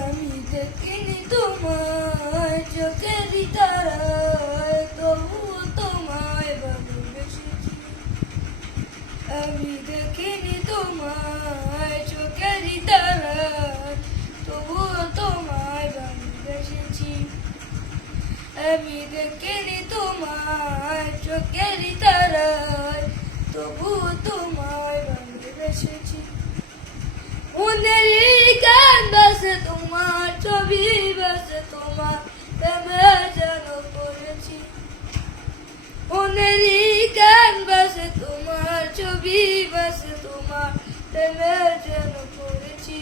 আমি দেখিনি তোমায় ভালোবেসেছি আমি দেখিনি চোখের তবুও তোমায় তারায় মনের গান বাসে তোমার ছবি বাসে তোমার প্রেমে যেন পড়েছি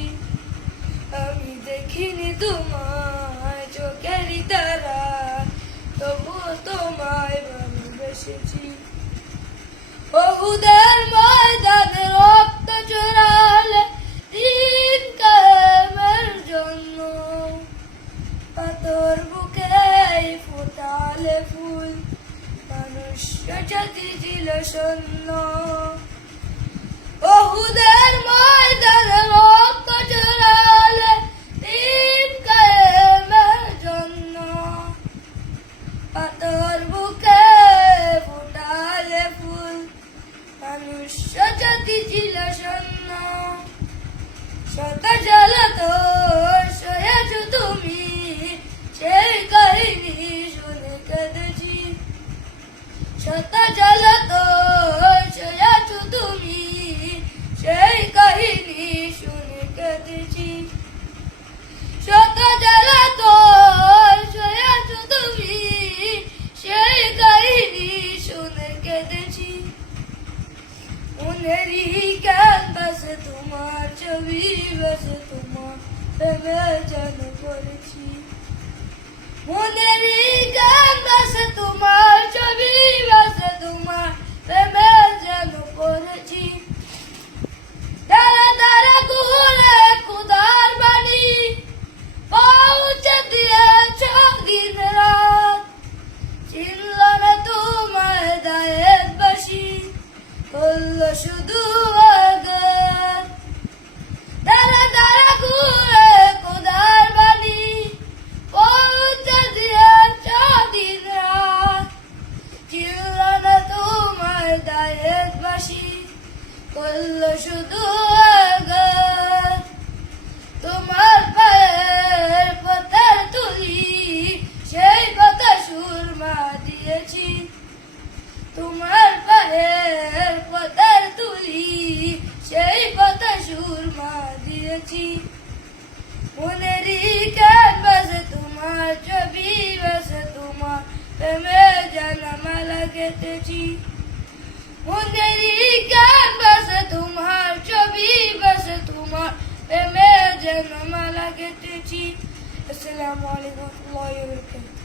আমি দেখিনি তোমায় চোখেরই তারা, তবুও তোমায় ভালোবেসেছি। বহুদের জাতি ছিল শূন্য বহুদের তোমার ছবি বাসে তোমার প্রেমে যেন করেছি মনেরই তোমার করল শুধু তোমার পায়ের পাতার তুলি, সেই পাতা সুরমা দিয়েছি। তোমার পায়ের পাতার তুলি, সেই পাতা সুরমা দিয়েছি। মনেরই গান বাসে তোমার ছবি বাসে তোমার প্রেমে জানামালা গেতেছি মনেরই বাসে তোমার ছবি বাসে তোমার প্রেমে জানামালা গেতেছি আসসালামু আলাইকুম ওয়া রাহমাতুল্লাহি ওয়া বারাকাতুহু